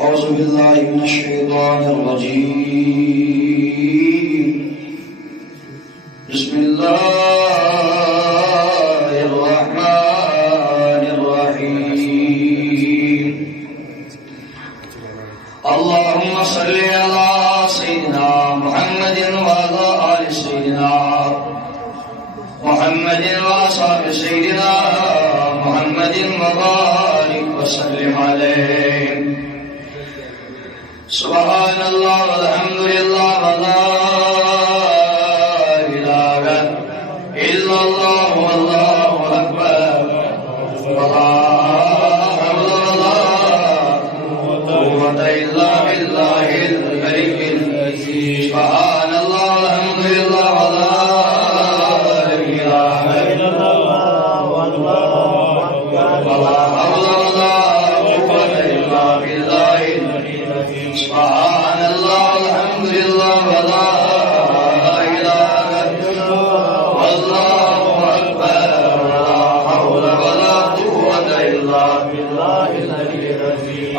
أعوذ بالله من الشيطان الرجيم. بسم الله الرحمن الرحيم. اللهم صل على سيدنا محمد وعلى آل سيدنا محمد وأصحاب سيدنا محمد وبارك وسلم عليه. سبحان الله والحمد لله ولا إله إلا الله والله أكبر ولا حول ولا قوة إلا بالله العلي العظيم. سبحان الله والحمد لله ولا إله إلا الله والله أكبر ولا حول ولا قوة إلا بالله. سبحان الله والحمد لله ولا إله إلا الله والله أكبر ولا حول ولا قوة إلا بالله العلي العظيم.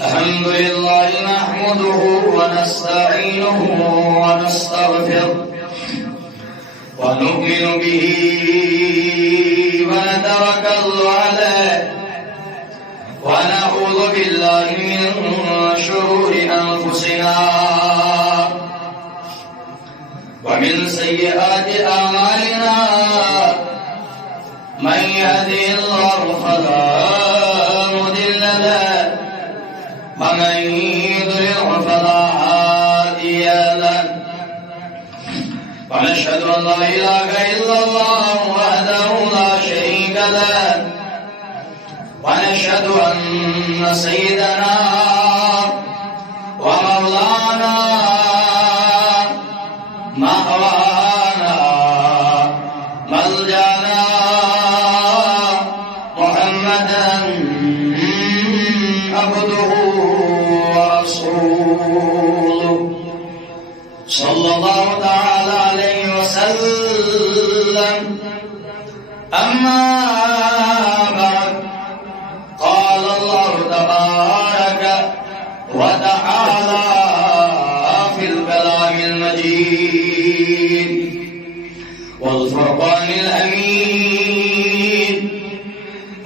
الحمد لله نحمده ونستعينه ونستغفره ونؤمن به ونتوكل عليه ونعوذ بالله من شرور أنفسنا ومن سيئات أعمالنا. من يهده الله فلا مضل له ومن يضلل فلا هادي له. ونشهد أن لا إله إلا الله وحده لا شريك له. ونشهد أن سيدنا ومولانا مأوانا ملجأنا محمدا عبده ورسوله صلى الله تعالى عليه وسلم. أما بعد، قال الله تبارك وتعالى في الكلام المجيد والفرقان الحميد.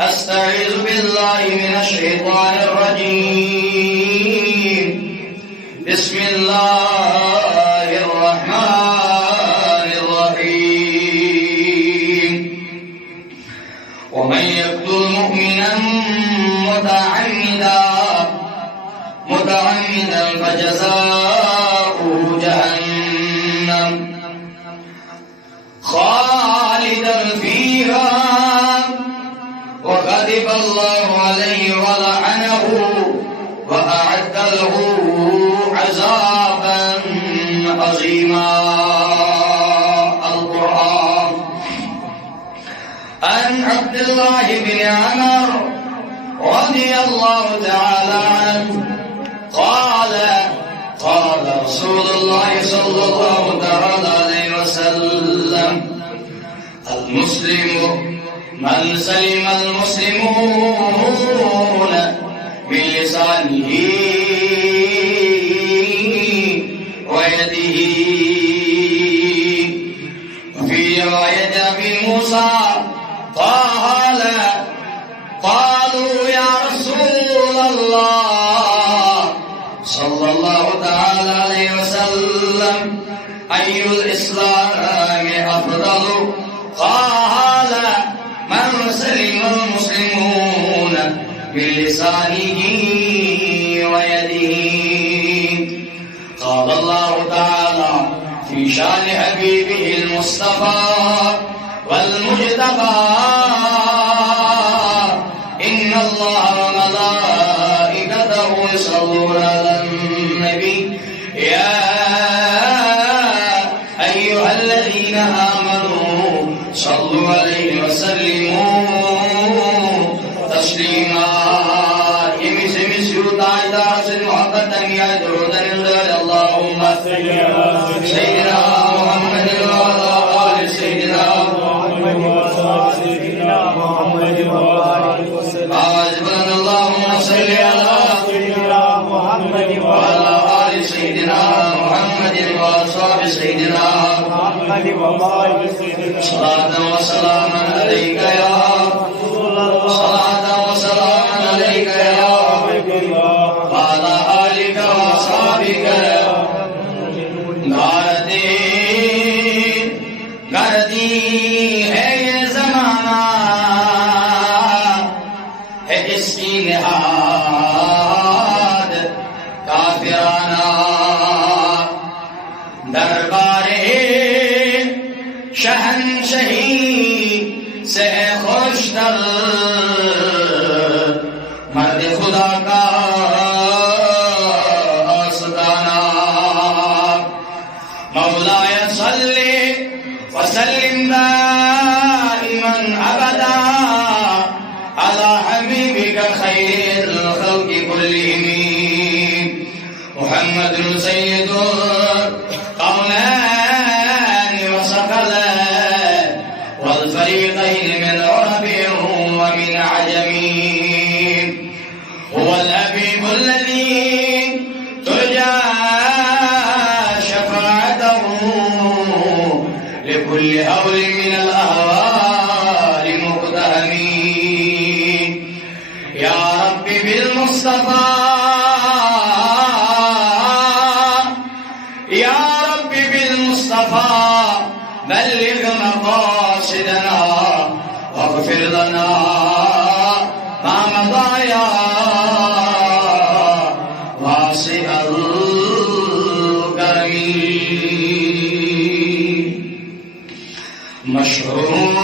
أستعيذ بالله من الشيطان الرجيم. بسم الله الرحمن الرحيم. ومن يقتل مؤمنا متعمدا فجزاؤه جهنم خالدا فيها وغضب الله عليه ولعنه وأعد له عذابا عظيما. القرآن. عن عبد الله بن عمر رضي الله تعالى عنه قال قال رسول الله صلى الله عليه وسلم: المسلم من سلم المسلمون من لسانه ويده. وفي رواية أبي موسى قالوا يا رسول الله صلى الله تعالى عليه وسلم: أي الإسلام أفضل؟ قال: من سلم المسلمون بلسانه ويده. قال الله تعالى في شان حبيبه المصطفى والمجتبى: إن الله وملائكته يصلون على النبي يا أيها الذين آمنوا صلوا عليه وسلموا تسليما. اللهم سيدنا محمد وعلى آل سيدنا محمد وعلى آل سيدنا محمد وعلى آله وسلم. صل على سيدنا محمد وعلى آل سيدنا محمد وأصحاب سيدنا محمد وبارك سيدنا صلاة وسلاما عليك يا رسول الله صلاة وسلاما عليك يا وعلى آلك وأصحابك گردی ہے یہ زمانہ ہے اس کی نہاد کافرانہ دربارے شہنشہی سے خوش دل مرد خدا کا آستانہ مولاي صل وسلم دائما ابدا على حبيبك خير الخلق كلهم محمد سيد القومين وثقلين والفريقين من عرب ومن عجم هو الحبيب الذي ترجى شفاعته لكل هول من الأهوال مقتهمين يا رب بالمصطفى يا رب بالمصطفى بلغ مقاصدنا واغفر لنا ما مضى يا واسع الكرم مشهور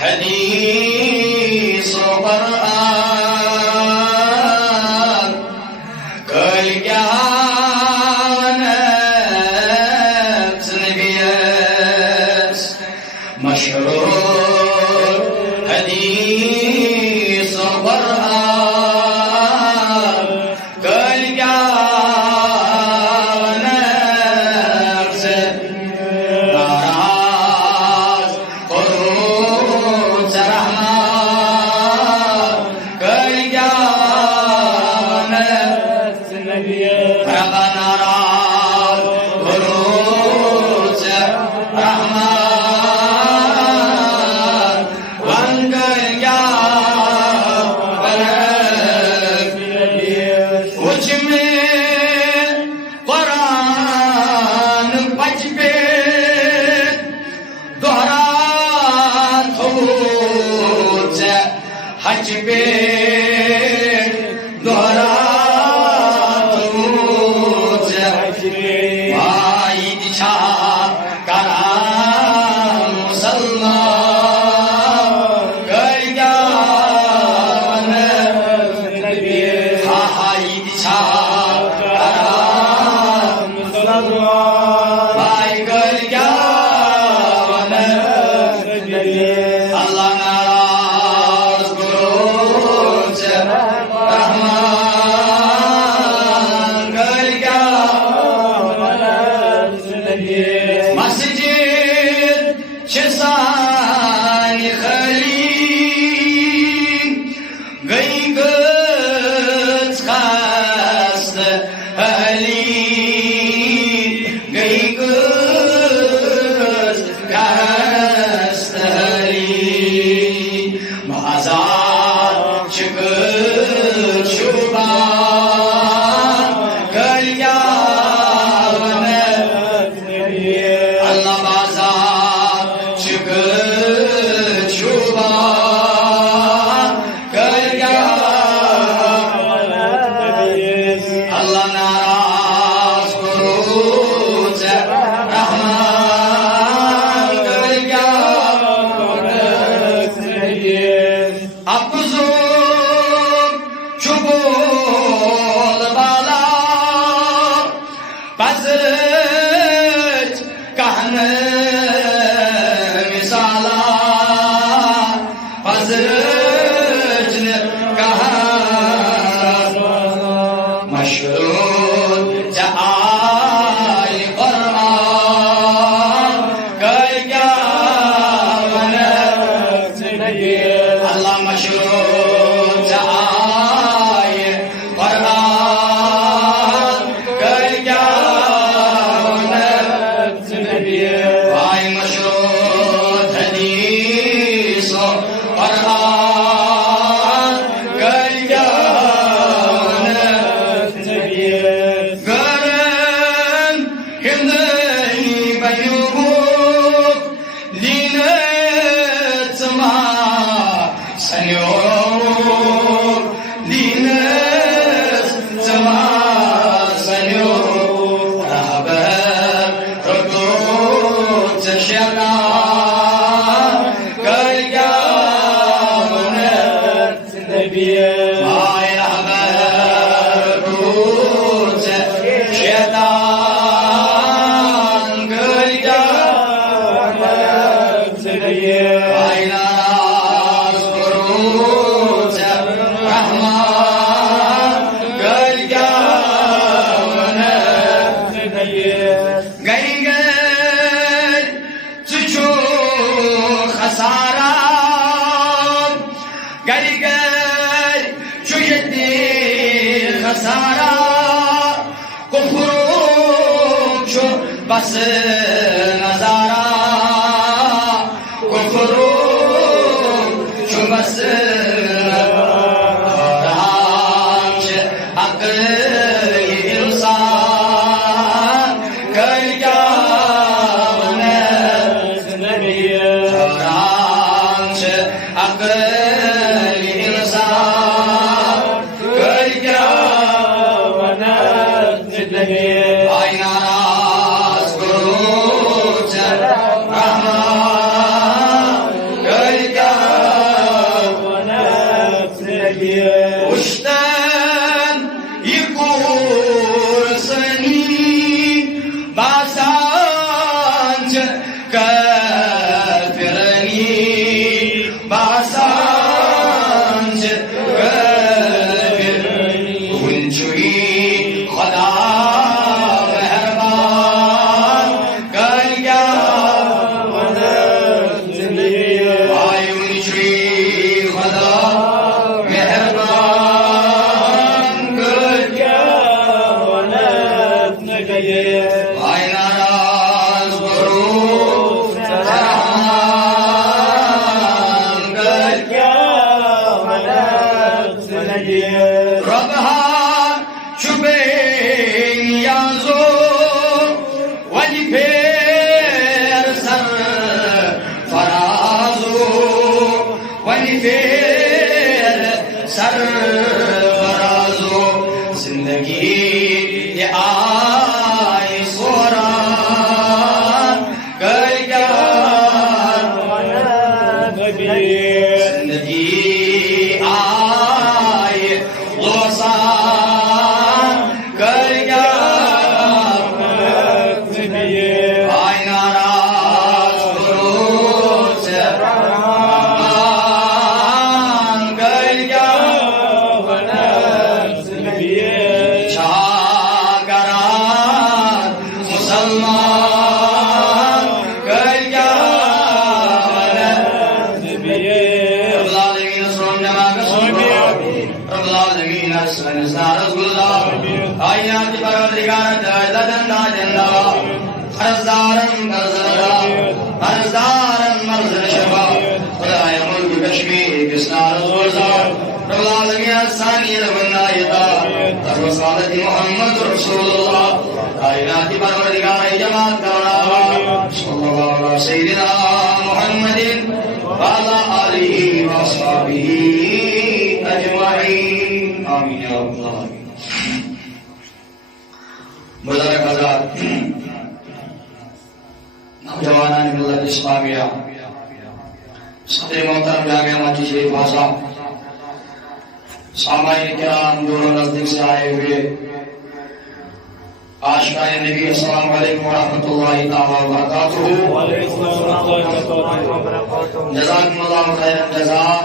حديث وقرآن كل نفس نبيس مشهور حديث وقرآن كل نفس ناراض قروض رحمان كل نفس ربا ناراض قروض رحمان وانكل وجمل قرآن بجبه دهرات خوز حجبه دهرات خوز واید شاه کرام مسلمان گریان واید شاه کرام بھائی گریان اللہ ناراض گروز رحمان گریان مسجد شسان خلی گئی گز خست اہلی گئی گز خست اہلی مازاد شکر شبان گریان اللہ بازار شکر شبان گریان اللہ ناراض قروض رحمان گریان افزون چوبول بالا پزج کہنے مثالا پزج کہا مشروط جائی قرآن گیا اللہ مشروط آئے قرآن کر کیا آئے مشروط حدیث و قرآن کر کیا گرن ہندنی بیوک لینت ما سنیوک لینت ما سنیوک رہبر رکوت شیطان کر گیا آئے رہبر رکوت شیطان کر گیا آئے ناراض قروت رحمان کر گیا گئی گئی چچو خسارہ گئی گئی چویتی خسارہ کفروں چو بس نظارہ کفروں چو بس رہانچ عقل انسان کر کیا رہانچ عقل انسان کر کیا آئی ناراض قروت رحمان کر کیا اشتن یکور سنی باسانچ کفرنی باسانچ کفرنی کنچوی خدا مہربان کر گیا آئے کنچوی خدا مہربان کر گیا آئے ناراض قروت رحمان کر گیا رب ہاں چھپے نیازو ولی پھر سر فرازو ولی پھر سر فرازو زندگی یہ آئی سوران کر گیا زندگی آئی غوثان کر گیا آئی ناراض قروت رحمان کر گیا چاکران مسلمان کر گیا رب العالمین اسرون جمع کسر رب العالمین اسرون سارت اللہ آئینات پروردگار جائدہ جندہ جندہ قرضدارم قرضدہ قرضدارم مرزن شفا خدای ملک کشمیر کسنار زورزار رب العالمین الثانی ربنا یتا رسالت محمد رسول اللہ آئینات پروردگار جماعت کرنا صلی اللہ علیہ سیدنا محمد وعلى آله وصحبه أجمعين آمين يا رب العالمين بزرگ حضرات نوجوانان ملت اسلامیہ صدر محترم جامعہ مسجد شریف بھاشا سامعین کرام دور و نزدیک سے آئے ہوئے عاشقان نبی السلام علیکم ورحمۃ اللہ تعالی وبرکاتہ جزاکم اللہ خیر الجزاء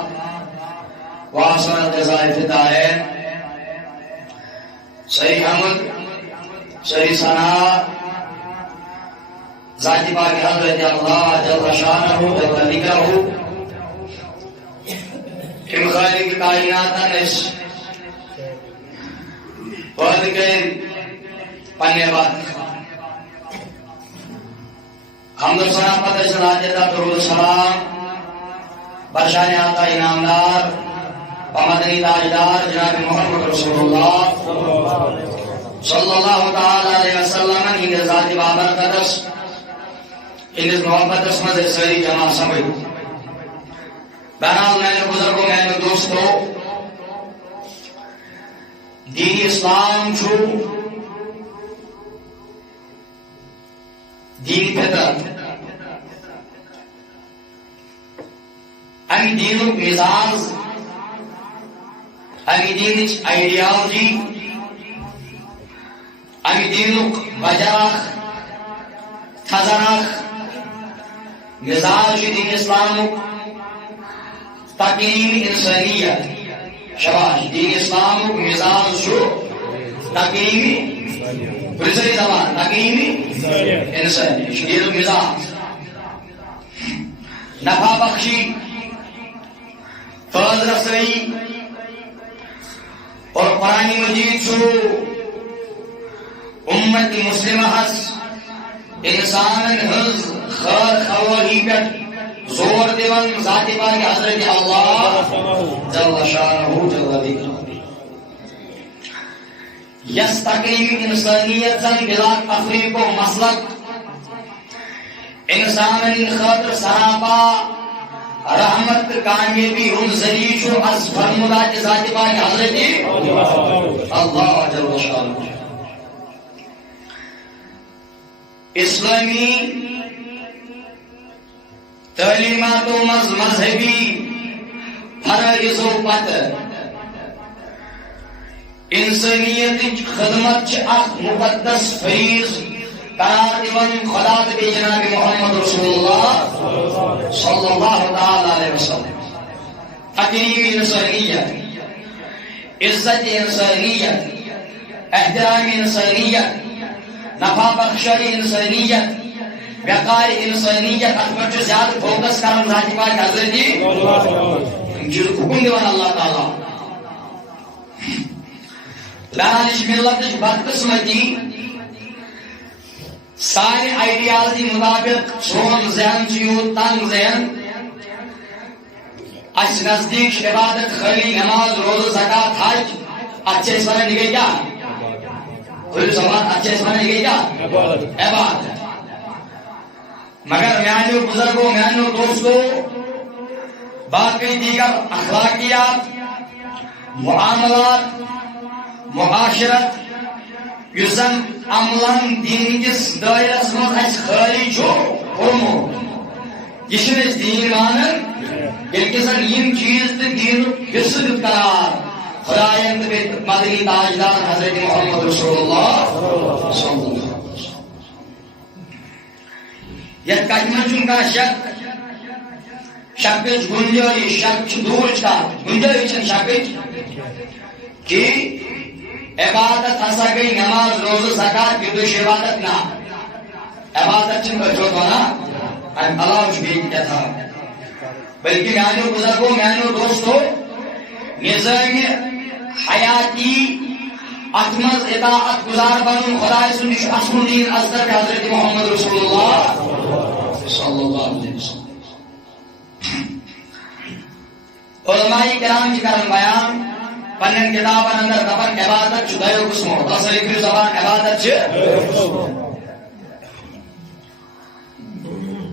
واحسن الجزاء الفتائین صحیح حمد صحیح ثنا ذات پاک حضرت اللہ جل شانہ جل ذکرہ ام خالق کائنات نش پد کر پنہ بات حمد و ثنا پتہ صلاۃ درود سلام برشان آقا انعامدار مدنی تاجدار جناب محمد رسول اللہ صلی اللہ تعالی علیہ وسلم ان ذات بابرکتس ان محبت مز سری جمع سمجھ بہرحال میں نے بزرگوں میں نے دوستوں دین اسلام چھو دین فطرت امی دینک مزاج امی دینچ آئیڈیالوجی امی دینک وجہ تھزرخ مزاج دین اسلامک تقیم انسانیت شباش دین اسلامک مزاج شو تقیم برسری زبان تقیم انسانیت دین مزاج نفع بخشی فضل رسائی اور قرآن مجید شو امت مسلمہ ہس انسان ہز خیر خواہی پر زور دیوان ذات پاک حضرت اللہ جل شانہ جل ذکرہ یس تقریب انسانیت زن بلا تفریق و مسلک انسان خاطر سراپا رحمت کامیابی ہن ذریعہ شو از فرمودات ذات پاک حضرت اللہ جل شانہ اسلامی تعلیمات و مذہبی فرائض و پت انسانیت خدمت اخ مقدس فریض قرار دیوان خدا تبی جناب محمد رسول اللہ صلی اللہ علیہ وسلم تقریب انسانیت عزت انسانیت احترام انسانیت نفع بخشی انسانیت وقار انسانیت اکبر جو زیادہ فوکس کرم ذات پاک حضرت جو حکم دیوان اللہ تعالی لہنش ملتش بدقسمتی سارے آئیڈیالوجی مطابق سون ذہن چیو تنگ ذہن اس نزدیک عبادت خالی نماز روز زکات حج اچھے اس بنے نگے کیا کوئی سوال اچھے اس بنے نگے کیا عبادت مگر میانو بزرگوں میانو دوستوں باقی دیگر اخلاقیات معاملات معاشرت یزن عملن دین کس دائرس مز اس خالی چھو فرمو یہ چھنس دین مانن بلکہ سن یم چیز تو دین حصہ قرار خدایند مدنی تاجدار حضرت محمد رسول اللہ صلی اللہ علیہ وسلم یہ کلمہ چن کا شک گنجائش شک دور کا گنجائش شک کہ عبادت ہسا گئی نماز روز زکات بدوش عبادت نہ عبادت چن بچو تو نا اللہ بھی کیا تھا بلکہ میانو بزرگوں میانو دوستوں نظام حیاتی اتمز اطاعت گزار بنو خدا سنش اصل دین ازدر حضرت محمد رسول اللہ صلی اللہ علیہ وسلم علماء کرام کی کرن بیان پنن کتابن اندر دبن عبادت چھ دیو قسمو تصریف زبان عبادت چھ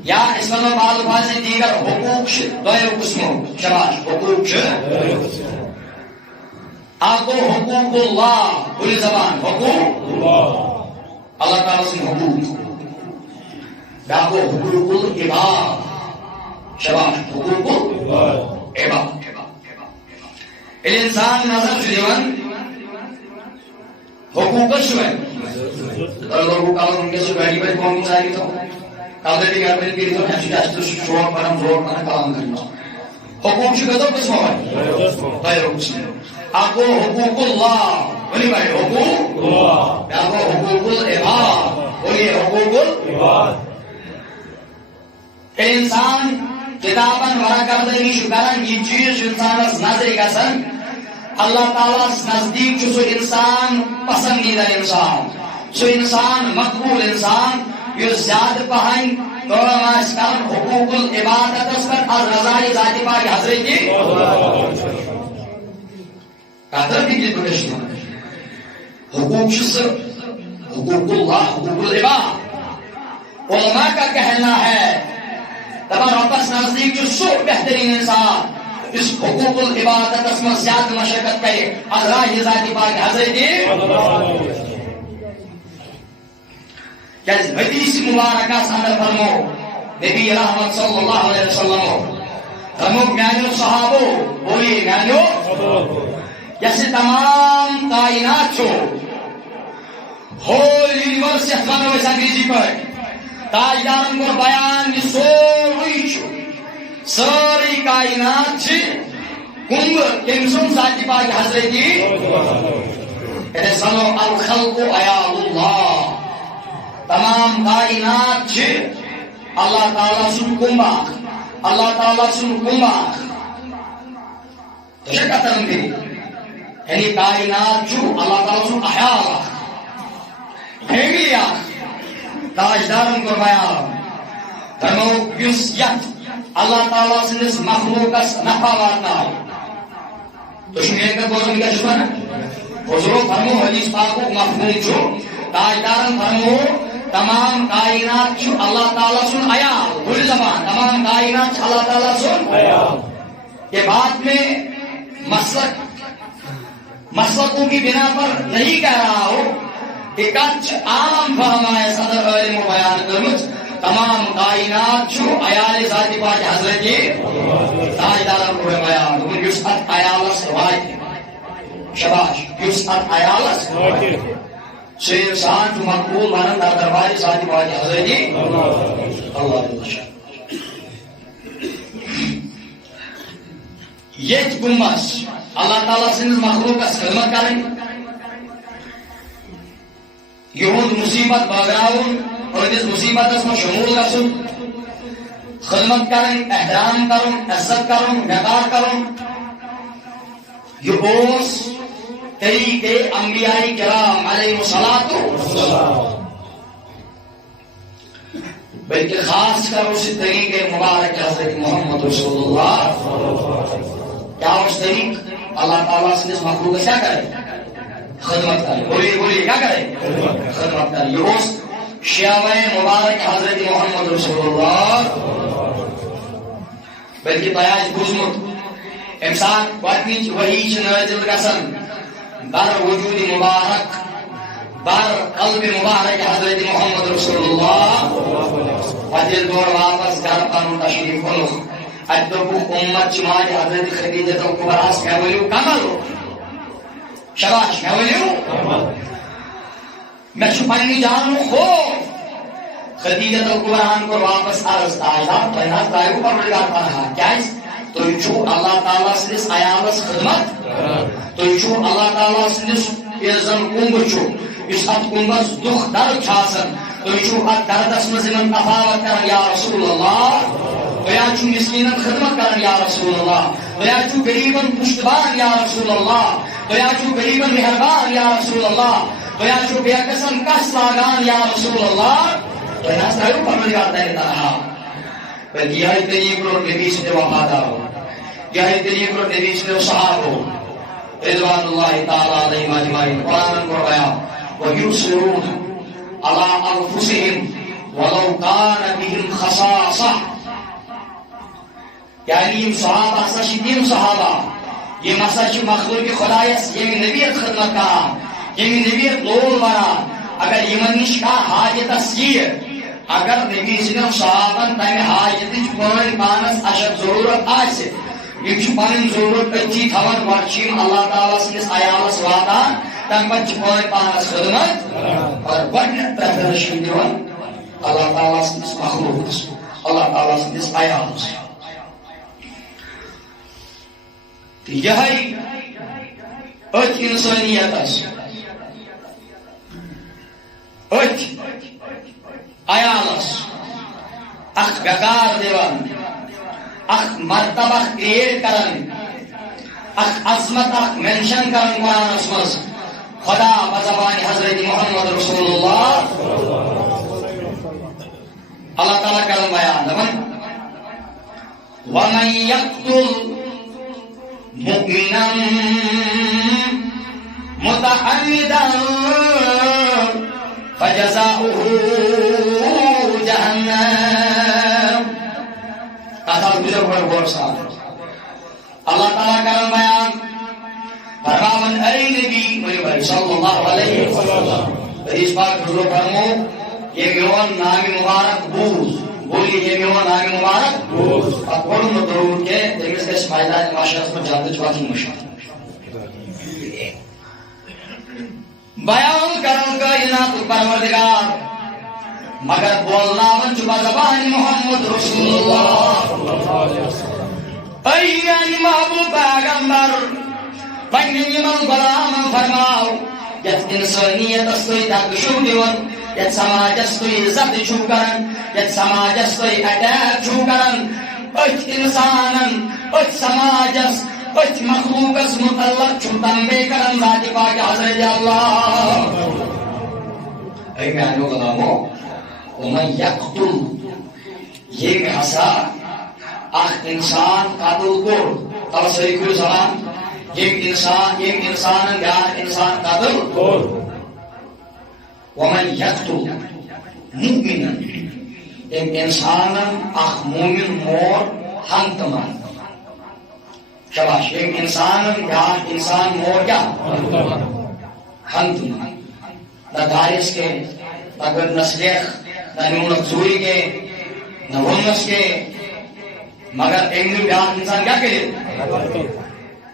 یا اسلام بعض فاضل دیگر حقوق چھ دیو قسمو شباش حقوق چھ آگو حقوق اللہ بلی زبان حقوق اللہ تعالیٰ سے حقوق باقو حقوق العباد شباش حقوق العباد الانسان نظر شدیوان حقوق شوئے لوگوں کا ان کے سے بیٹی بیٹی کون چاہیے تو قادر دیگر بیٹی بیٹی تو ہمشی جاشتو شوق پرم کلام کرنا حقوق شکر دو قسم ہوئے غیر قسم آگو حقوق اللہ بلی بھائی حقوق اللہ آگو حقوق العباد بلی حقوق العباد انسان کتابن ورقردنی کران یہ چیز انسانس نظر گسن اللہ تعالیٰ نزدیک سو انسان پسندیدہ انسان سو انسان مقبول انسان یہ زیادہ پہن کرن حقوق العبادت پر از رضای ذات پاک حضرت کی قدر کی بکشنا حقوق حقوق اللہ حقوق العباد علماء کا کہنا ہے تمام واپس نزدیک جو سو بہترین انسان اس حقوق العبادت اس میں زیادہ مشقت کرے از راہ ذات پاک حضرت کیسے حدیث مبارکہ سندر فرمو نبی رحمت صلی اللہ علیہ وسلم فرمو میانیو صحابو بولی میانیو جیسے تمام کائنات چھو ہول یونیورس یتمانو اس انگریزی پر تاجدارن کو بیان یہ سوری چھو ساری کائنات چھ کنگ کمسن ذاتی پاک حضرت کی کہتے سنو الخلق عیال اللہ تمام کائنات چھ اللہ تعالیٰ سن کنبا اللہ تعالیٰ سن کنبا تو شکا ترم دی یعنی کائنات چھو اللہ تعالیٰ سن احیاء فیملیا تاجدارن کو بیان فرمو یس یت اللہ تعالیٰ سندس مخلوقس نفع واتنا تو شمیہ کا بوزن کیا شکر حضور فرمو حدیث پاکو مفہوم چھو تاجدارن فرمو تمام کائنات چھو اللہ تعالیٰ سن عیال بری زبان تمام کائنات چھو اللہ تعالیٰ سن عیال یہ بات میں مسلکوں کی بنا پر نہیں کہہ رہا ہو کہ کچھ عام فرمائے صدر علم و بیان کرمت تمام کائنات چھو عیال ذاتی پاک حضرت کی تاجدارن کو بیان ان یسعت عیالس روایت شباش یسعت عیالس سو انسان جو مقبول مانن در دربار ذاتی پاک حضرت کی اللہ یہ گمبس اللہ تعالیٰ سے مخلوق کا خدمت کریں یہود مصیبت باگراؤن اور اس مصیبت اس میں شمول رسول خدمت کریں احترام کریں عزت کریں نگار کریں یہ اوس طریقے انبیاء کرام علیہ الصلوۃ بلکہ خاص کر اس طریقے مبارک حضرت محمد رسول اللہ کیا اس طریق اللہ تعالیٰ سے اس مخلوق کیا کرے خدمت کرے بولی کیا کرے خدمت کرے یہ اس شیعہ مبارک حضرت محمد رسول اللہ بلکہ بیاج بزمت امسان وقتی وحیش نازل قسم بر وجود مبارک بر قلب مبارک حضرت محمد رسول اللہ ودل دور واپس گھر پر تشریف کنو ادبو امت چماری حضرت خدیجہ الکبریٰ میں ولیو کمل شباش میں ولیو میں چھپانی جانو خوف خدیجہ الکبریٰ کو واپس عرض آئیدہ پہنات دائیو پر ملگار پڑھا کیا اس تو چھو اللہ تعالیٰ سے اس آیالس خدمت تو چھو اللہ تعالیٰ سے اس ارزم کنگ چھو اس ات کنگس دخ درد چھاسن تو چھو ات درد اسم زمن تفاوت کرن یا رسول اللہ تو یا چھو مسکینن خدمت کرن یا رسول اللہ تو یا چھو غریبن پشتبان یا رسول اللہ تو یا چھو غریبن مہربان یا رسول اللہ تو یا چھو بے قسم کس لاگان یا رسول اللہ تو یا سایو پر ملگار دیتا رہا بلکہ یہی طریق رو نبی سے وفادار ہو یہی طریق رو نبی سے صحاب ہو رضوان اللہ تعالیٰ علیہ مجمعین قرآن کو گیا وَيُسْرُونَ عَلَىٰ أَنفُسِهِمْ وَلَوْ كَانَ بِهِمْ خَصَاصَةٌ یعنی یہ صحابہ سشدیم صحابہ یہ مسجد مخلوق خدایس یہ نبیت خدمت کا یہ نبیت لول بنا اگر یہ منش کا حاجت اسیر اگر نبی صلی صحابن تمہیں حاجت پوری پانس اشد ضرورت آئے یہ پن ضرورت اچھی تھون ورچیم اللہ تعالیٰ سے عیالس واتان تم پہ پوری پانس خدمت اور گۄڈنیٚتھ پریفرنس دِوان اللہ تعالیٰ سٕنٛدِس مخلوقس اللہ تعالیٰ سٕنٛدِس عیالس یہی ات انسانیت ات عیالس اخ بکار دیوان اخ مرتبہ کریٹ کرن اخ عظمت اخ مینشن کرن قرآن مز خدا بزبان حضرت محمد رسول اللہ اللہ تعالیٰ کرن بیان دپن ومن يقتل مؤمنا متعمدا فجزاؤه جہنم کہا گزر پر غور صاحب اللہ تعالیٰ کرم بیان فرماون اے نبی مجھے صلی اللہ علیہ وسلم حدیث پاک حضور فرمو یہ میون نام مبارک بوز بولیے یہ میون نام مبارک بوز اب پڑھوں نہ ضرور کہ دیکھ اس کا فائدہ معاشرت میں جانتے چواتی مشاہد بیان کروں کا انات پروردگار مگر بولنا من چبا زبان محمد رسول اللہ ایانی محبوب پیغمبر پنگی من غلام فرماؤ یت انسانیت استوی تک شو دیون یت سماج استوی عزت چھو کرن یت سماج استوی اٹیک چھو کرن اچ انسانن اچ سماجس اچ مخلوقس متعلق چھو تنبے کرن ذات پاک حضرت اللہ ایانی غلامو ومن یقتل یہ ہسا اخ انسان قتل کور توسری کو زمان یہ انسان بیاکھ انسان قتل کور ومن یقتل مؤمنا ایک انسان اخ مومن مور ہم تمام شباش ایک انسان بیاکھ انسان مور کیا ہم تمام نہ دارس کے نہ گدنس لیخ نہ نونک زوری کے نہ ونس کے مگر ایک بیاکھ انسان کیا کرے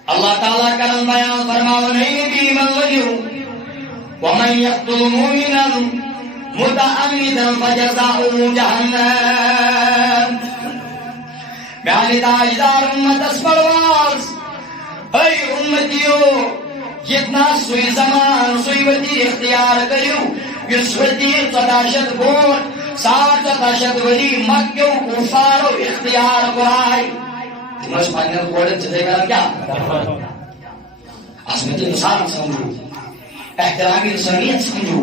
اللہ تعالیٰ کرم بیان فرماؤ نہیں بھی من وجو ومن یقتل مومنا متعمدا فجزاؤه جہنم بیانی تاجدار امت اسپرواز اے امتیو جتنا سوئی زمان سوئی وطی اختیار کریو اس وطی 14 بور 14 وری مکیو کفارو اختیار کرائی تمہیں پانیل کوڑن چلے گا کیا عظمت انسان سمجھو احترام انسانیت سمجھو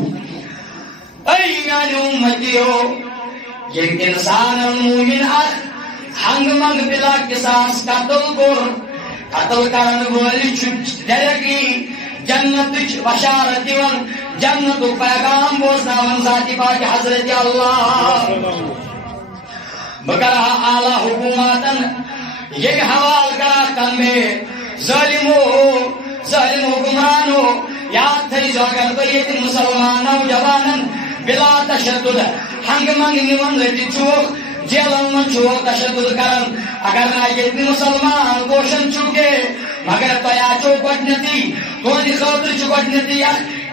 ایمان امتیو یہ انسان مومن اخ ہنگ منگ بلا قصاص قتل قتل کرن والی ڈائریکٹلی جنت بشارت دیون جنت پیغام بوزناون ذات پاک حضرت اللہ مگر اعلی حکومتن یہ حوال کرا تنبے ظالم حکمرانو یاد تھی جو اگر تو یہ مسلمان نوجوانن بلا تشدد ہنگ منگ نیون لٹی چوک جیلن من چوک تشدد کرن اگر نہ یہ مسلمان گوشن چوکے مگر تیا چوک گڈنتی تہندِ خاطر چھ گڈنتی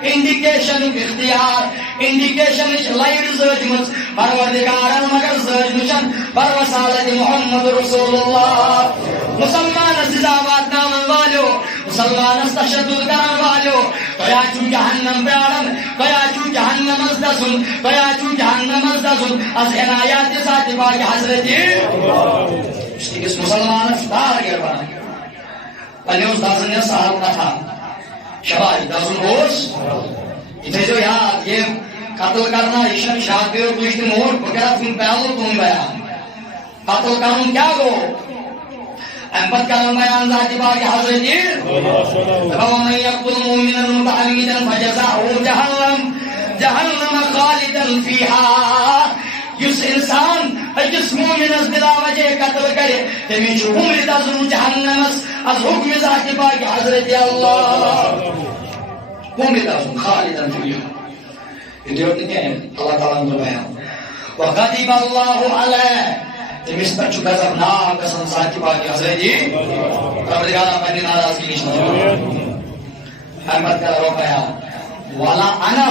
انڈیکیشن اختیار انڈیکیشن لائٹ زجمت پروردگارن مگر زجمشن پر رسالت محمد رسول اللہ مسلمان سزاوات نامن والو مسلمان تشدد کرن والو تیا چو جہنم بیارن تیا چو جہنم ازدسن تیا چو جہنم ازدسن از عنایات ذات پاک حضرت اس مسلمان ستار گربان پنیوز دازن صاحب کا تھا شباش دازن ہوش اتنے جو یاد یہ قتل کرنا عشق شاکر پشت مور بکرہ تم پہلو تم بیان قتل کرن کیا گو احمد کرن بیان ذات پاک حضرت ومن یقتل مومنا متعمدا فجزاؤه جہنم خالدا فیہا جس انسان جس مومن از بلا وجہ قتل کرے تمہیں جو عمر دازن جہنم از حکم ذات پاک حضرت اللہ عمر دازن خالدا فیہا یہ دیوت نے کیا ہے اللہ تعالیٰ نے بیان وغضب اللہ علیہ تمہیں پر چکا سب نام قسم ذات پاک حضرت پروردگار اپنی ناراضگی نشان احمد کا رو بیان والا انا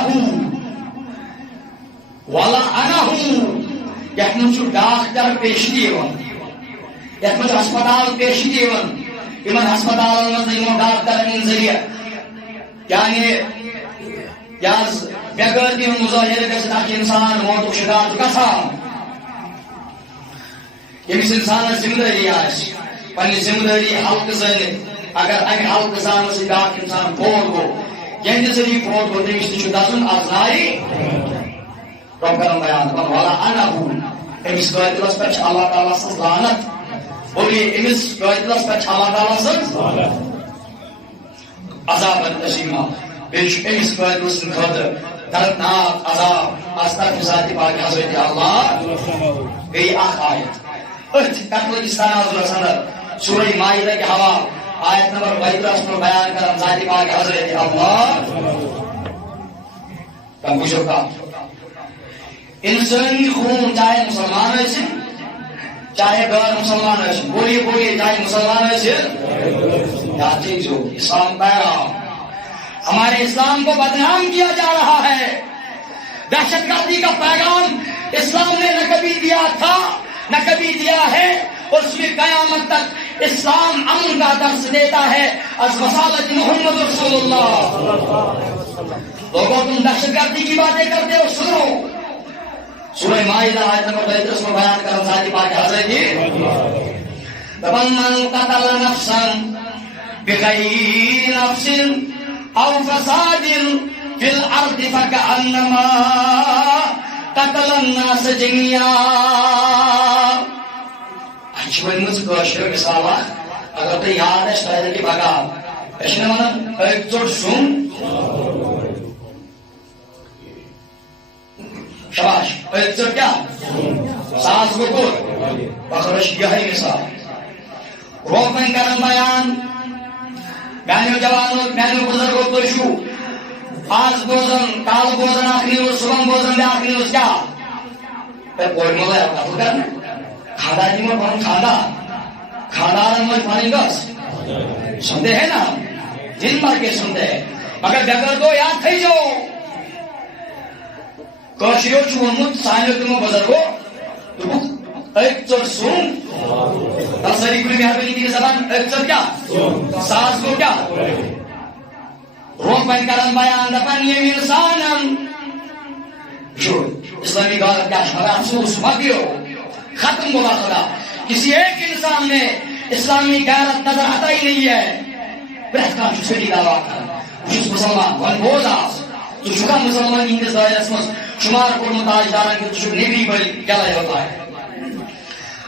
ہوں یتمن چھ ڈاکٹر پیش دیون یتمن ہسپتال پیش دیون یمن ہسپتالن مز یمن ڈاکٹرن ذریعہ یعنی یاز بغیر مظاہرہ گژھِ اکھ انسان موتُک شکار گژھان یمس انسان ذمہ داری پنہ ذمہ داری حلقہ زٲنِتھ اگر امہ حلقہ زانہ سۭتۍ بیٛاکھ انسان فوت گوٚو یہندِ ذریعہ فوت گوٚو تٔمِس تہِ چھُ دَزُن از نارِ رب کرن بیان دپان ولا انہو امس قٲتلس پٮ۪ٹھ چھِ اللہ تعالیٰ سٕنٛز لعنت بولیے امس قٲتلس پٮ۪ٹھ چھِ اللہ تعالیٰ سٕنٛز عذاب عظیمہ بیٚیہِ چھُ امس قٲتلہٕ سٕنٛدِ خٲطرٕ دردناک عذاب استغفر ذات پاک حضرت اللہ بیٚیہِ اکھ آیت أتھۍ قتلہٕ کِس تناظرس اندر سورہ مائدہ کے حوالہ آیت نمبر 32 میں بیان کرن ذات پاک حضرت اللہ تم وٕچھو کتھ انسانی خون چاہے مسلمان ٲسِن چاہے غیر مسلمان ٲسِن بولیے بولیے چاہے مسلمان ٲسِن یاد دیکھو اسلام پیغام ہمارے اسلام کو بدنام کیا جا رہا ہے دہشت گردی کا پیغام اسلام نے نہ کبھی دیا تھا نہ کبھی دیا ہے اور اس میں قیامت تک اسلام امن کا درس دیتا ہے از وصالت محمد رسول اللہ لوگوں تم دہشت گردی کی باتیں کرتے ہو سنو سورہ مائدہ آیت نمبر 33 میں بیان کرن ذات پاک حضرت من قتل نفسا بغیر نفس او فساد فی الارض فکأنما قتل الناس جميعا اچھ ونمژ کٲشر مثال اگر تۄہہِ یاد آسہِ تۄہہِ ہیٚکہِ پگاہ أسۍ چھِنہ ونان أکۍ ژوٚٹ سیُن شاباش أکۍ ژوٚٹ کیٛاہ ساس گوٚو بخرش یہے مثال روک وۄنۍ کران بیان میانیو جوانو میانیو بزرگو تُہۍ چھُو آز بوزان کال بوزان اکھ نِوٕز صبحن بوزان بیٛاکھ نِوٕز کیٛاہ کورِ مول آو قتل کرنہٕ خاندان جی میں پن خاندان میں پانی گس سنتے ہیں نا دن بھر کے سنتے ہیں مگر بغیر دو یاد تھی جو کاشریو چھومت سانیو تمو بزرگو تو ایک چر سن تصری کلی مہربانی کی زبان ایک چر کیا ساز کو کیا روک بن کرن بیان دپن یہ انسانن جو اسلامی غالب کیا شمار افسوس مگیو ختم ہوگا خدا کسی ایک انسان میں اسلامی غیرت نظر آتا ہی نہیں ہے برہتکان چھو سیدی دعویٰ کر جس مسلمان ون بوزاس تو چھکا مسلمان اندس دائرس مز شمار کو متاجداران کی تو چھک نیبری بڑی گلائے ہوتا ہے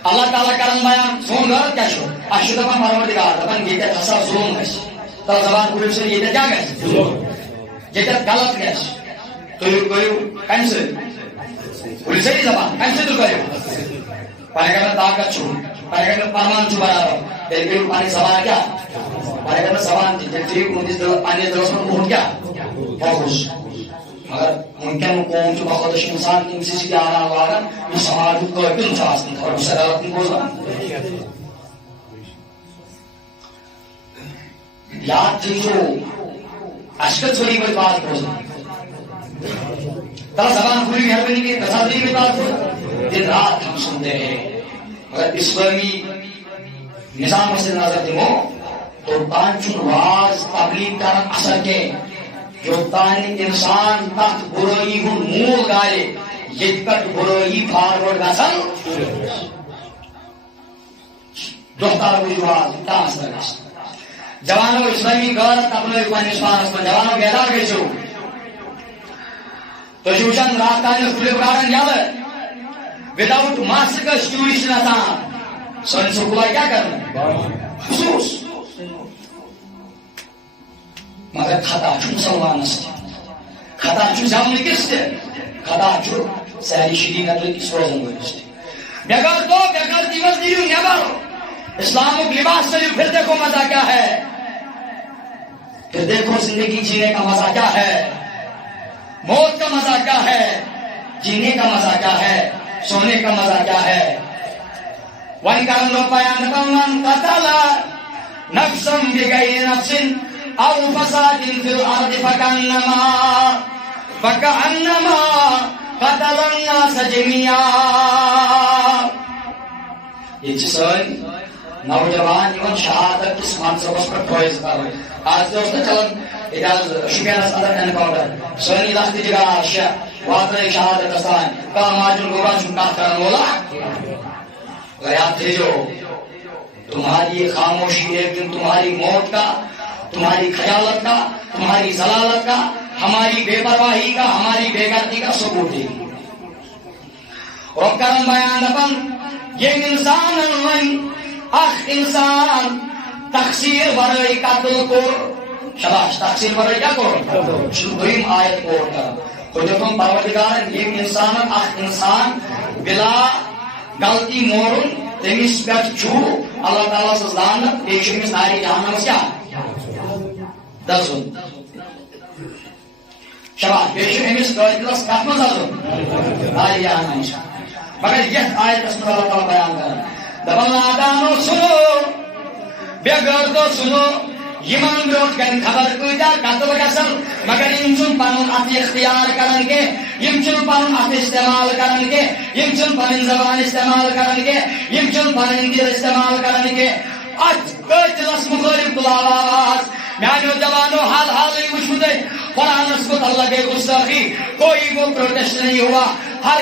اللہ تعالیٰ کرن بیان سون غلط کیا چھو اشو دفعہ پروردگار دفعہ یہ تیت حساب ظلم گیس تل زبان قریب سے یہ تیت کیا گیس یہ تیت غلط گیس تو یہ کوئی کینسل قریب سے زبان کینسل تو کوئی پانی کرنا طاقت چھو پانی کرنا پرمان چھو بنا رہا پھر بھی پانی زبان کیا پانی کرنا زبان تھی پانی دلس میں اٹھ کیا فوکس مگر ممکن قوم چھو بخودش انسان کی انسی کی آنا والا یہ سماج کو کن چاہستن اور اس عدالت میں بوزا یاد تھی جو اشکت سوری کوئی بات بوزا تلا زبان کھلی مہربانی کی تصادری میں بات بوزا دن رات ہم سنتے ہیں مگر اسلامی نظام سے نظر دمو تو تانچن واز تبلیغ کا اثر کے جو تان انسان تحت برائی ہن مول گالے یہ پٹ برائی فارورڈ گژھن دوستار وجوہات تاس لگس جوانو اسلامی غیرت اپنے پنس پانس من جوانو بیدار گژھو تو وچھان رات تانۍ فلپ کارن یلہٕ وداؤٹ ماسک ٹورسٹ نسان سن سکولا کیا کرنا افسوس مگر خطا چھُ مسلمانس خطا چھُ زمنہٕ کِس تہِ خطا چھُ سہری شری قتل کِس روزن وٲلِس تہِ بغیر دو بغیر دیوس نیرو نیبر اسلامک لباس چلیو پھر دیکھو مزہ کیا ہے پھر دیکھو زندگی جینے کا مزہ کیا ہے موت کا مزہ کیا ہے جینے کا مزہ کیا ہے سونے کا مزہ کیا ہے وَإِنْ كَانَ لَوْ بَيَانَ مَنْ قَتَلَ نَفْسًا بِغَيْرِ نَفْسٍ أَوْ فَسَادٍ فِي الْأَرْضِ فَكَأَنَّمَا قَتَلَ النَّاسَ جَمِيعًا یہ سٲنۍ نوجوان یِمن شہادت کِس منصبس پٮ۪ٹھ فٲیض کرٕنۍ آز تہِ اوس نہٕ چلان ییٚتہِ حظ شُپینس اندر اینکاونٹر سٲنی لَکٹہِ جگہ شےٚ واتنٲیِکھ شہادتس تانۍ کانٛہہ ماجُن گوبا چھُنہٕ کتھ کرن وولا یاد بھیجو تمہاری خاموشی ایک دن تمہاری موت کا، تمہاری خیالت کا، تمہاری ضلالت کا، ہماری بے پرواہی کا، ہماری بے غیرتی کا ثبوت دے گی. اور کرن بیان دپن یہ انسان اخ انسان تقصیر ورائے قتل کور، شباش تقصیر ورائے کیا کرو دویم آیت کور کر خودتم پروردگار یہ انسان اخ انسان بلا غلطی مورن تمس پہ چھو اللہ تعالیٰ سز لعنت بیچ ناری جہنمس کیا دزن شباش بیچ امس قاتلس کت مز دزن ناری جہنمس. مگر یہ آیت اس میں اللہ تعالیٰ بیان کرنا دپن نادانو سنو بے غیرتو سنو یمن بروٹ کن خبر کتا قتل گژھن مگر یم چھن پنن ات اختیار کران کے، یم چھن پنن ات استعمال کران کے، یم چھن پنن زبان استعمال کران کے، یم چھن پنن دل استعمال کران کے. ات قاتلس مخالف بلاواز میانو جوانو حال حال وچھو قرآن کو اللہ کے گستاخی کوئی وہ پروٹیسٹ نہیں ہوا. ہر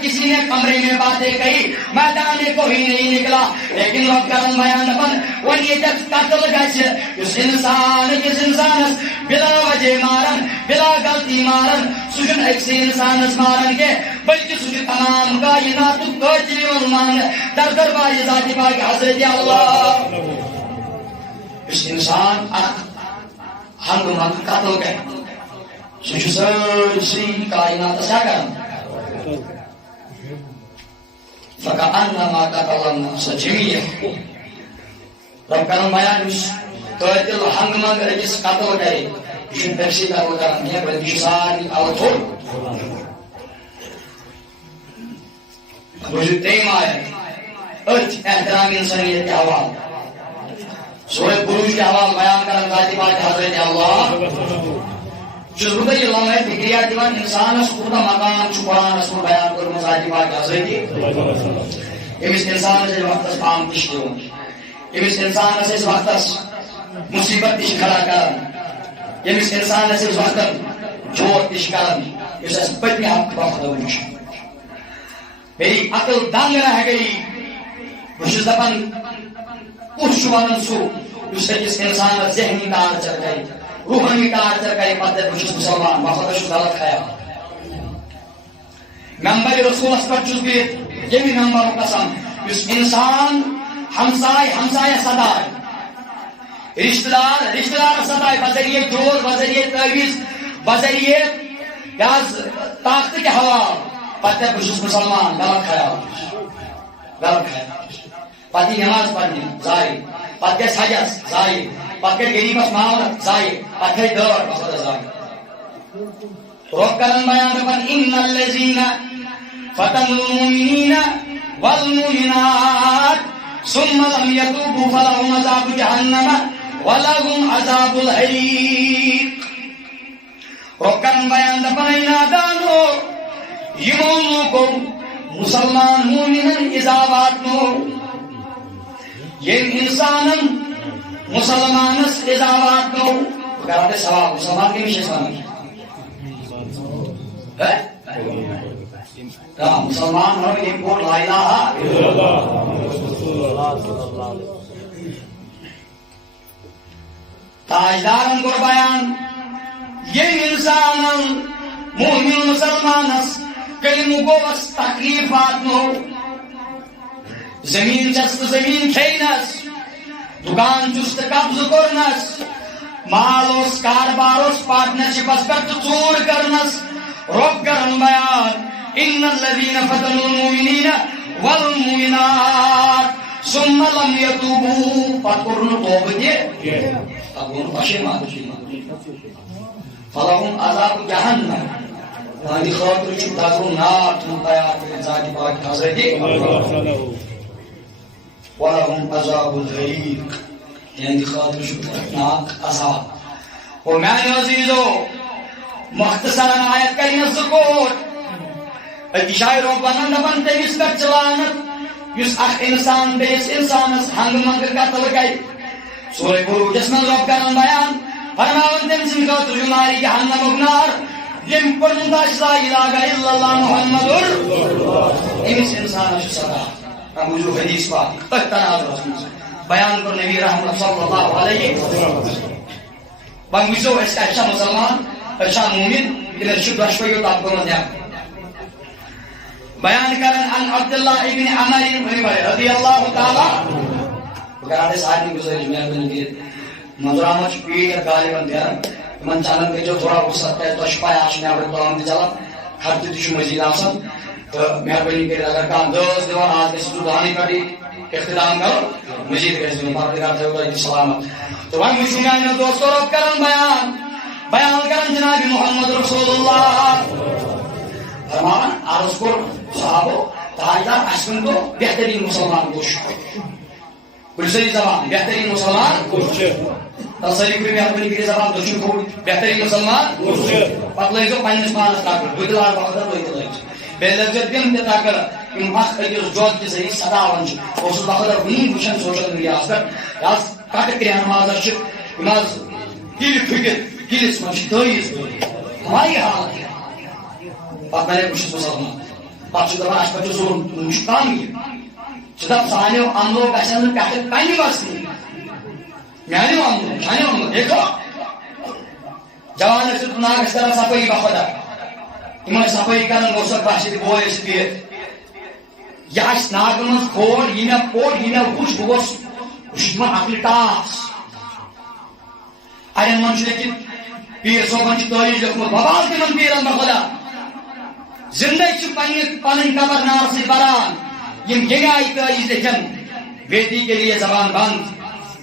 کسی نے کمرے میں باتیں کہی، میدان میں کوئی نہیں نکلا. لیکن رب کرن بیان دپن ون یہ قتل گژھِ یس انسان کس انسانس بلا وجہ مارن بلا غلطی مارن سہ چھُنہٕ أکسٕے انسانس مارن کینٛہہ بلکہ سہ چھُ تمام کائناتُک قٲتِل یِوان ماننہٕ در دربارِ ذاتِ پاک حضرت اللہ. یس انسان اکھ ہنگ منگ قتل کرے سہ چھُ سٲرسٕے کائناتس کیٛاہ کران فکأنما قتل الناس جميعا. رب کرن بیان یس قٲتِل ہنگ منگ أکِس قتل کرے یہ چھُنہٕ پیپسی قتل کران کینٛہہ بلکہ یہ چھُ سارنٕے الہٕ تھوٚد. بوٗزِو ترٛیٚیِم آیت أتھۍ احترام انسانیت کے حوالہ سورہ بروج کے حوالہ بیان کرن ذاتِ پاک حضرت اللہ. چھُس بہٕ تۄہہِ یہِ لمحہ فکریا دِوان انسانس کوٗتاہ مقام چھُ قرآنس منٛز بیان کوٚرمُت ذاتِ پاک حضرت. أمِس انسانس ٲسۍ وقتس پام تہِ چھِ دِوان، أمِس انسانس ٲسۍ وقتس مصیبت تہِ چھِ کھڑا کران، أمِس انسانس ٲسۍ وقتن جوت تہِ چھِ کران یُس اَسہِ پٔتمہِ ہفتہٕ وقتہٕ وٕچھ. میری عقل دنگ رہ گئی. بہٕ چھُس دپان کُس چھُ ونان سُہ یُس أکِس انسانس ذہنی ٹارچر کرِ روحانی ٹارچر کرے پتہ بہٕ چھُس مسلمان مطلب چھُ غلط خیال. ممبر رسولس پٮ۪ٹھ چھُس بہٕ ییٚمہِ ممبرُک قسم یُس انسان ہمسایہ سدائے، رشتہ دار سدائے بذریعہ جوز بذریعہ تعویذ بذریعہ طاقت کے حوالہ پتہ بہٕ چھُس مسلمان غلط خیال پتہ نماز پڑھنہِ ضایع، پتہ گژھِ حجس ضایع، پتہ گژھِ غریبس معاونت ضایع، پتہ تھٲے دٲر مقصد ضایع. رب کرن بیان دپن ان الذین فتنوا المؤمنین والمؤمنات ثم لم يتوبوا فلهم عذاب جہنم ولهم عذاب الحریق. رب کرن بیان دپن نادانو یمو لوکو مسلمان مومنن اذا واتنو یم انسانن مسلمانس اذا واتنو. کرتے سوال مسلمان کے بھی اسلام مسلمان ہو یہ بول لا الہ الا اللہ. تاجدارن کو بیان یہ انسانن مومن مسلمانس کلمہ گوس تکلیفات نو زمین چست زمین کھینس دکان چست قبض کرنس مالوس کارباروس پارٹنرشپس پہ ژوٗر کرنس. رب کرن بیان ان الذين فتنوا المؤمنين والمؤمنات ثم لم يتوبوا فقرن توبه تقول پشیمان فلهم عذاب جہنم. ہماری خاطر چھو داغو نار تم بیان ذات پاک حضرت ولهم عذاب الحریق یعنی خاطر چھو دردناک عذاب. اور میں عزیزو مختصراً آیت کریم ذکر اتی شاعر و بنن دپن تمس پہ چلانت یس اخ انسان بیس انسانس ہنگ منگ قتل گئی. سورہ بروجس من رب کرن بیان فرماون تم سن خاطر ناری جہنم نار یم پرنداش لا الہ الا اللہ محمد امس انسان سزا. موضوع حدیث پاک تناظر بیان کر نبی رحمت صلی اللہ علیہ وسلم وۄنۍ وٕچھو أسۍ اَسہِ چھا مُسلمان أسۍ چھا مومن کِنہٕ أسۍ چھِ دۄشوٕیو طبقو منٛز بیان کرن عن عبداللہ ابن عمر رضی اللہ تعالی بہٕ کرٕ اَتھ سارنٕے گُزٲرِش مہربٲنی کٔرِتھ منظور احمد چھُ پیٖٹ غالبن پھیران تِمن چانن کٔرۍزیو تھوڑا وُسعت کیٛازِ تۄہہِ چھُ پاے آز چھُ نٮ۪برٕ کٲم تہِ چلان خرچہٕ تہِ چھُ مٔزیٖد آسان تہٕ مہربٲنی کٔرِتھ اگر کانٛہہ دٲز دِوان آز گژھِ سُہ دانٕے پٮ۪ٹھٕے اختتام کرو مزید گژھِ دیُن پروردگار تھٲیِو تۄہہِ سلامت تہٕ وۄنۍ وٕچھِو میٛانیو دوستو رۄب کران بیان کران جناب محمد رسول اللہ فرمان عرض کوٚر صحابو تاجدار اَسہِ ؤنۍتو بہتریٖن مُسلمان کُس چھُ کُنہِ سٲری زبان بہتریٖن مُسلمان کُس چھُ تسلی کٔرِو مہربٲنی کٔرِتھ زبان تُہۍ چھِو کھوٚڑ بہتریٖن مُسلمان کُس چھُ پتہٕ لٲگۍزیو پنٛنِس پانس تکڑ بہٕ تہِ لاگہٕ وقتس تُہۍ تہِ لٲگۍزیو بیٚیہِ لٲگۍزیو تِم تہِ تکڑ یِم اکھ أکِس جوت کہِ ذٔریعہٕ سداوان چھِ بہٕ اوسُس وقتس وٕنی وٕچھان سوشل میڈیاہس پٮ۪ٹھ یہِ حظ کٹہٕ کرٛہن مازس چھِ یِم حظ کِلہِ ٹھُکِتھ کِلِس منٛز چھِ تٲیٖز ہماری حالت پتہٕ بنے بہٕ چھُس مُسلمان پتہٕ چھُ دپان اَسہِ پٮ۪ٹھ چھُ ظُلم تِم چھُ کم یہِ چھِ دپ سانیو عملو گژھن نہٕ پٮ۪ٹھٕ کنہِ وسنہِ میانیو عملو میانیو عملو دیکھو جوان ٲسۍ ناگس کران صفٲیی باخدا تِم ٲسۍ صفٲیی کران گوٚژھ باسہِ تہِ بوے ٲسۍ بِہِتھ یہِ آسہِ ناگہٕ منٛز کھوڑ یہِ مےٚ پوٚر یہِ مےٚ وٕچھ بہٕ گوٚژھ بہٕ چھُس تِمن عقلہِ ٹاس اڑٮ۪ن منٛز چھُ لیکِن پیٖر صٲبن چھُ تٲریٖخ لیوٚکھمُت ببال تِمن پیٖرن باخدا زندگی چھِ پنٕنۍ قبر نار سۭتۍ بران یم ییٚمہِ آیہِ تٲریٖخ لیکھن بیٹی کے لیے زبان بند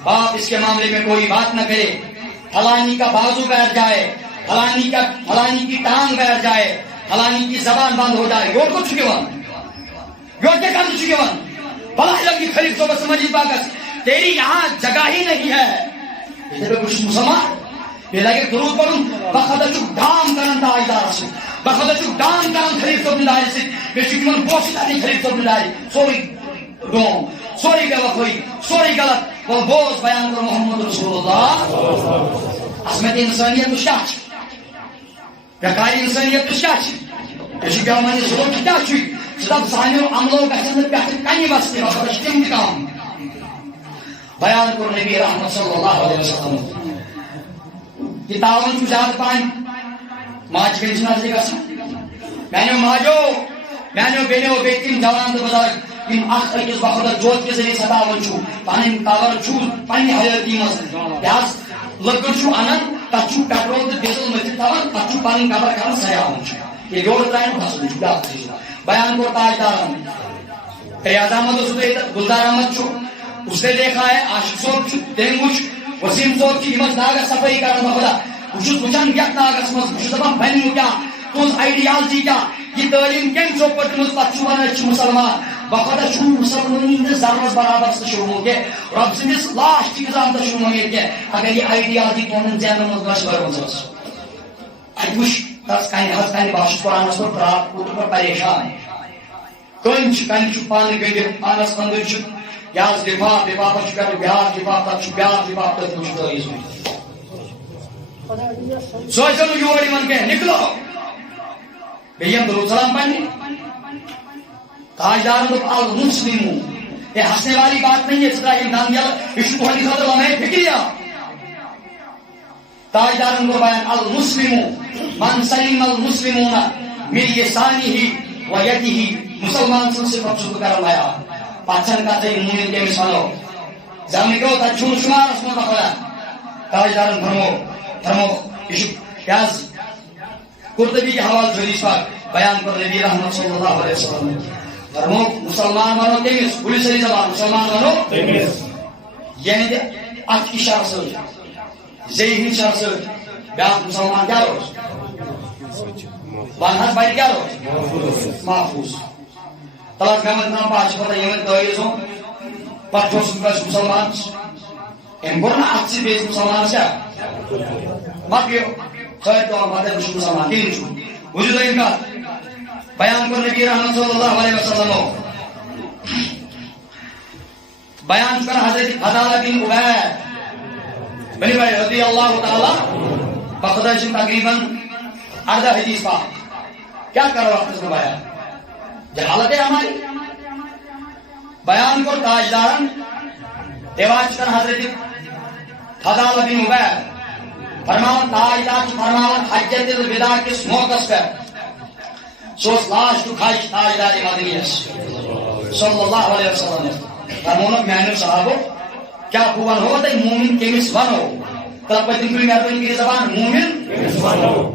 باپ اس کے معاملے میں کوئی بات نہ کرے فلانی کا بازو بیٹھ جائے فلانی کی ٹانگ بیٹھ جائے فلانی کی زبان بند ہو جائے یوٹ کو چھُکِوان یوٹ کے کم چھُکِوان بلا لگی خلیف صوبت سمجھی باغس تیری یہاں جگہ ہی نہیں ہے یہ بہٕ چھُس مُسلمان بیٚیہِ لگہِ درود پرُن بخدا چھُکھ ڈام کران تاجدارس سۭتۍ بخدا چھُکھ ڈام کران خلیف صوبنہِ دارِ سۭتۍ بیٚیہِ چھُکھ یِمن بوسہٕ کرنہِ خلیف صوبنہِ دارِ سورُے ڈوم سورُے بے وفٲیی سورُے غلط وۄنۍ بوز بیان کر محمد رسول اللہ عصمت انسانیت کیٛاہ چھِ بےکار انسانیت کیٛاہ چھِ ژےٚ چھُ پیٚوان یہِ ظُلم کیٛاہ چھُے ژٕ دپ سانیو عملو گژھن نہٕ پٮ۪ٹھٕ کنہِ وسنہِ بخدا چھِ تِم تہِ کم بیان کوٚر نبی رحمت صلی اللہ علیہ وسلم یہ تعاون چھُ زیادٕ پہن ماجہِ بیٚنہِ چھِ نظرِ گژھان میانیو ماجو میانیو بیٚنیو بیٚیہِ تِم جوان تہٕ بُزرگ یِم اکھ أکِس بخدا جوت کہِ ذٔریعہٕ سداوان چھُ پنٕنۍ قبر چھُ پننہِ حیٲتی منٛز یہِ حظ لٔکٕر چھُ انان تتھ چھُ پیٹرول تہٕ ڈیزل مٔتھِتھ تھاوان تتھ چھُ پنٕنۍ قبر کران سجاوان چھُ ییٚلہِ یورٕ ترٛایہِ کھسُن چھُ بیاکھ چیٖز بیان کوٚر تاجدارن ریاض احمد اوسوٕ تۄہہِ گُلزار احمد چھُ اس نے دیکھا ہے عاشق صوب چھُ تٔمۍ وٕچھ وسیٖم صوب چھُ یِمن ناگس صفٲیی کران بخدا بہٕ چھُس وٕچھان یتھ ناگس منٛز بہٕ چھُس دپان بنیو کیٛاہ تُہنٛز آیڈیالجی کیٛاہ یہِ تعلیٖم کٔمۍ چھو پٔرمٕژ پتہٕ چھُ ونان أسۍ چھِ مُسلمان بخدا چھُنہٕ مُسلمٲنی ہٕنٛدِس ذرس برابر تہِ شوٗرمُت کینٛہہ رۄب سٕنٛدِس لاسٹٕکۍ اِنتظام تہِ شوٗرمُت ییٚتہِ کینٛہہ اگر یہِ آیڈیالجی تُہنٛدٮ۪ن ذہنن منٛز گژھِ بٔرمٕژ ٲس اَتہِ وٕچھ تس کنہِ حظ کنہِ بہٕ چھُس قرآنس پٮ۪ٹھ پرٛاپھ پوٗرٕ پریشان کٔنۍ چھِ کنہِ چھُ پن گٔنڈِتھ پانس أنٛدٕرۍ چھُ یہِ حظ لِفاف لِفافس چھُ پٮ۪ٹھٕ بیٛاکھ لِفاف تتھ چھُ بیٛاکھ لِفاف تٔتھۍ منٛز چھُ تٲیٖز سوٗزِو نہٕ یور یِمن کینٛہہ نِکلو بیٚیہِ یِم درود سلام پننہِ تاجدارن دوٚپ المسلمو یہ ہنسنے والی بات نہیں ہے اسرائیل دان یہ تہندِ خٲطرٕ لمحے فکریا تاجدارن کوٚر بیان المسلمو من سلم المسلمون من لسانه ويده مسلمان سٕنٛز صفت چھُس بہٕ کران بیان پتہٕ چھنہٕ کتھٕے موٗمِن کٔمِس ونو زمہِ گوٚو تتہِ چھُنہٕ شُمارس منٛز بخدا تاجدارن فرمو یہ حظ قرطبی کے حوالہ حدیث پاک بیان کر نبی رحمت صلی اللہ علیہ وسلم فرمو مسلمان بنو تٔمِس بُلہِ سٲری زبان مسلمان بنو تٔمِس یعنی کہ اتھ اشارٕ سۭتۍ زیٚیہِ ہٕنٛدۍ شرٕ سۭتۍ بیٛاکھ مسلمان کیٛاہ روز ون حظ بَڑِ کیٛاہ روز محفوظ تلس گامن تام پتہٕ چھِ پتہ یِمن تٲیٖز ہُنٛد پتہٕ چھُ اوسمُت اَسہِ مسلمان أمۍ کوٚر نہٕ اتھ سۭتۍ بیٚیِس مسلمانس کیٛاہ مۄکلیو خٲر پیٚوان پتہٕ بہٕ چھُس مسلمان کِہیٖنۍ چھُ بوٗزِو دوٚیِم کتھ بیان کوٚر نبی رحمت صلی اللہ علیہ وسلمو بیان چھُ کران حضرت فضالہ بن عبید بنِ رضی اللہ تعالیٰ بخدا چھِ تقریباً 18 حدیث پاک کیا کرو وقت میں بیان جہالت ہے ہماری بیان کور تاجدارن دیواج کر حضرت فضال بن عبید فرمان تاجدار فرمان حجت الوداع کس موقع پر سوس لاسٹ حج تاجدار مدنی صلی اللہ علیہ وسلم فرمانک میانو صحابو کیا بھون ہو تھی مومن کمس ونو تب پتن کل مہربانی کی زبان مومن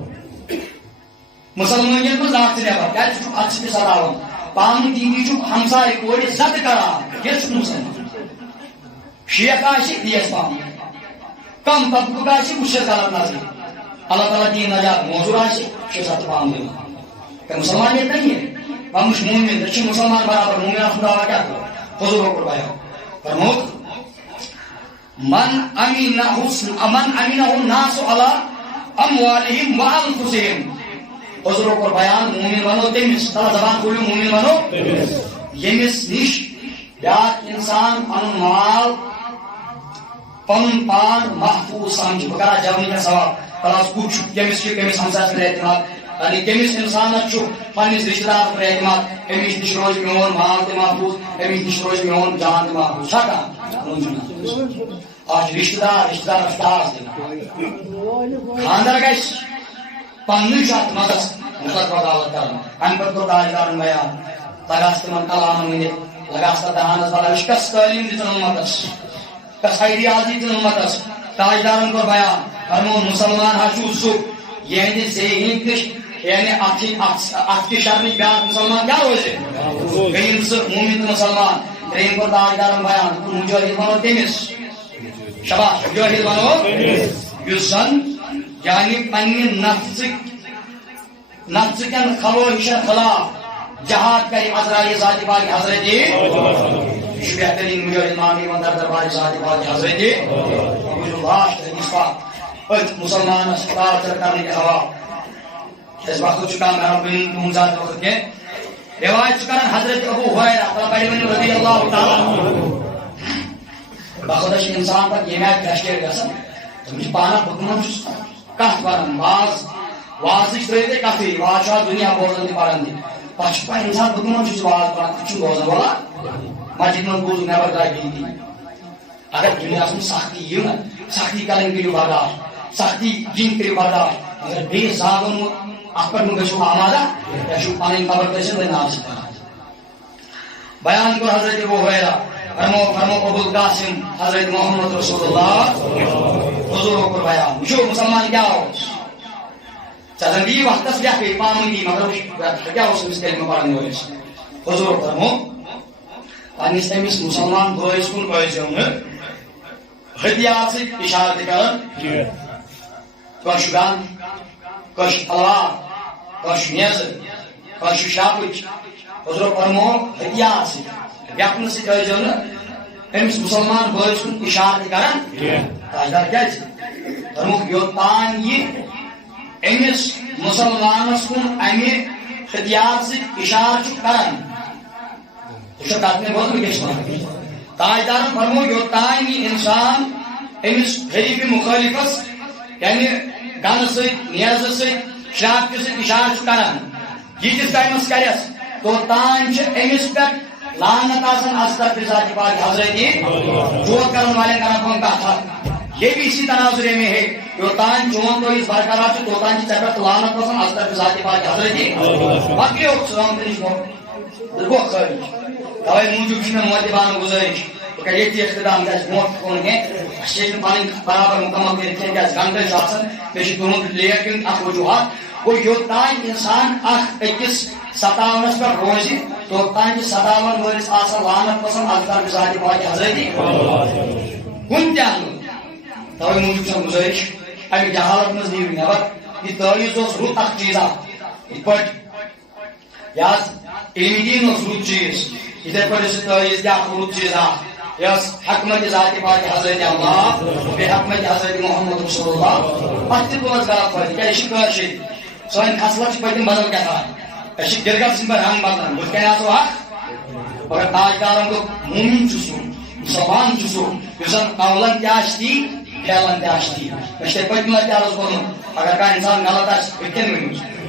مسلمان من ذات سے نبر کیا اچھے سراون پان دیوی چھ ہمسائے کوڑی زد کران یہ مسلمان شیخ آشی دیس پان کم طبقہ آشی مشکل غلط نظر اللہ تعالیٰ دین نجات موضوع آشی شیخ پان دینا کہ مسلمان یہ نہیں ہے وہاں مومن دچھی مسلمان برابر مومن خدا کیا کرو حضور کو بیان فرمود من امینہ الناس علی اموالہم وانفسہم حضور کو بیان مومن بنو تمس تلا زبان کھولو مومن بنو یمس نش بیاکھ انسان پن مال پن پان محفوظ سمجھ بکرا جوانی کا سوال تلاس کچھ یمس کی کمس ہمسا سے اعتماد یعنی کمس انسان چھو پنس رشتہ دار پر اعتماد امس نش روز میون مال تہ محفوظ امس نش روز میون جان تہ محفوظ چھکا آج رشتہ دار افطار دینا خاندر گھس پنن شات مدس مطلق وضاحت کرنا ان پر تو تاجدارن بیان لگاست من کلام ونت لگاست دہانس بلش کس تعلیم دتن امتس کس ایڈیالوجی دتن امتس تاجدارن کو بیان فرمون مسلمان ہچو سو یعنی ذہن کش یعنی ات کی شرنی بیان مسلمان کیا روزے گئیم سے مومن مسلمان ترین کو تاجدارن بیان مجاہد بنو تمس شباش مجاہد بنو یوزن یعنی پنی نفس کن خواہشن خلاف جہاد کری عزرائی ذات پاک حضرت بہترین مجاہد مانی وندر دربار ذات پاک حضرت لاسٹ حدیث پاک مسلمان اسپتال چل کرنے کے ہوا اس وقت چکا میرا بن تم ذات وقت کے روایت چکرن حضرت ابو ہریرہ رضی اللہ تعالی بخودش انسان تک یہ میں گشتیر گسن تم پانا حکمن کت ون واز ترتے کتھی واز دنیا بوزن تہ پران تہ پہ انسان حکمن واز پران کچھ بوزن والا مسجد من بوز نیبر درائے گی اگر دنیا من سختی یہ نا سختی کریں کریو برداشت سختی جن کریو برداشت اگر بے زاگن اپر من گھو آمادہ گھو پانی خبر تیسے نام سے بیان کو حضرت ابو ہریرہ فرمو ابو القاسم حضرت محمد رسول اللہ حضور کو بیان جو مسلمان کیا ہو چلن دی وقت کیا کہ پامن دی مگر کیا ہو اس کلمہ پڑھنے والے حضور فرمو پانیس تمس مسلمان بھائیس کن پہنچوں ہتھیار سے اشارہ کرن کش گان کش تلوار کش نیز کش شاپچ حضور فرمو ہتھیار سے یقن سے امس مسلمان بھائیس کن اشارہ کران تاجدار کیا فرموک یوتان یہ امس مسلمانس کن امہ ہتھیار سے اشارہ کران تاجدار فرمو یوتان یہ انسان امس حریف مخالفس یعنی گن نیز شراکت اشارہ کران یتس ٹائمس کرس توتان امس پہ لعنت آسان ازتر ذات پاک حضرت چوت کرن والے کرن کت یہ بھی اسی تناظر میں ہے یوتان چون تو اس برقرار سے توتان کی چکر لعنت آسان ازتر ذات پاک حضرت باقی سلام تنش گو خارج توے موجود میں مودبان گزارش کہ یہ اقتدام کا موت کون ہے شیخ پانی برابر مکمل کرتے ہیں کہ گھنٹے شاسن بیشی دونوں لیکن اخ وجوہات وہ یوتان انسان اخ اکس 57 پر روزی توتان کی 57 ورس آسان لعنت پسند ازتر ذات پاک حضرت کن تیان توے موجود سے گزارش امی جہالت مز نیو نبر یہ تعویز اس روت اخ چیزا پٹ یاز علمی دین اس روت چیز ادھر پر اس تعویز کیا روت چیزا یس حکمت ذات پاک حضرت اللہ بے حکمت حضرت محمد رسول اللہ پتہ تمس غلط فرض کیا شکر شی سوین خصلت پتہ بدل کیا تھا اش گرگت سن پر رنگ بدلن بس کیا تو اخ اور تاجدارن کو مومن چسو مسلمان چسو یسن قولن کیاشتی فعلن کیاشتی اش پتہ مت کیا اس کو اگر کا انسان غلط ہے کتن میں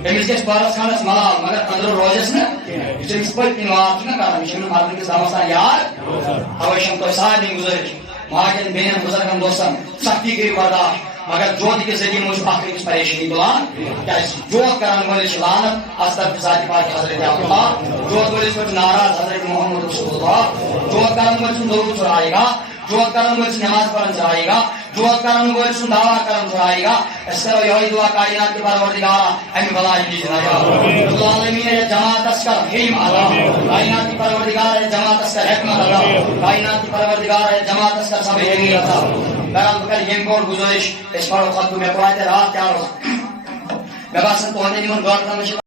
أمس گژھِ پارس خانس ملال مگر أندرٕ روزٮ۪س نہٕ یہِ چھِ أمِس پٔتۍ کِنۍ وار چھُنہ کران یہِ چھُنہٕ مردٕ کِس دمس تام یاد توے چھم تۄہہِ سارنٕے گُزٲرِش ماجٮ۪ن بیٚنٮ۪ن بُزرگن دوستن سختی کٔرِو برداشت مگر جوت کِس ذٔریعہٕ منٛز چھُ اکھ أکِس پریشٲنی تُلان کیازِ جوت کرن وٲلِس چھِ لعنت استغفار پاک حضرت عبداللہ جوت وٲلِس پٮ۪ٹھ چھُ ناراض حضرت محمد رسول اللہ جوت کرن وٲلۍ سُنٛد درود چُرائے گا جوت کرن وٲلۍ سُنٛد نماز پڑھن چُرائے گا جوت کرن وٲلۍ سُنٛد دعا کرن چُرائے گا أسۍ کرو یہوے دعا کائنات کے پروردگارا امہِ بلایہِ نِش نجات رب العالمین یتھ جماعتس کر حلم عطا کائنات کے پروردگار یتھ جماعتس کر حکمت عطا کائنات کے پروردگار یتھ جماعتس کر صبر حمید عطا بہرحال بہٕ کرٕ ییٚمہِ برونٛٹھ گُزٲرِش أسۍ پرو خطبہٕ مےٚ پڑھا تہِ رات تہِ آز مےٚ باسان تُہنٛدٮ۪ن یِمن گاٹن منٛز چھِ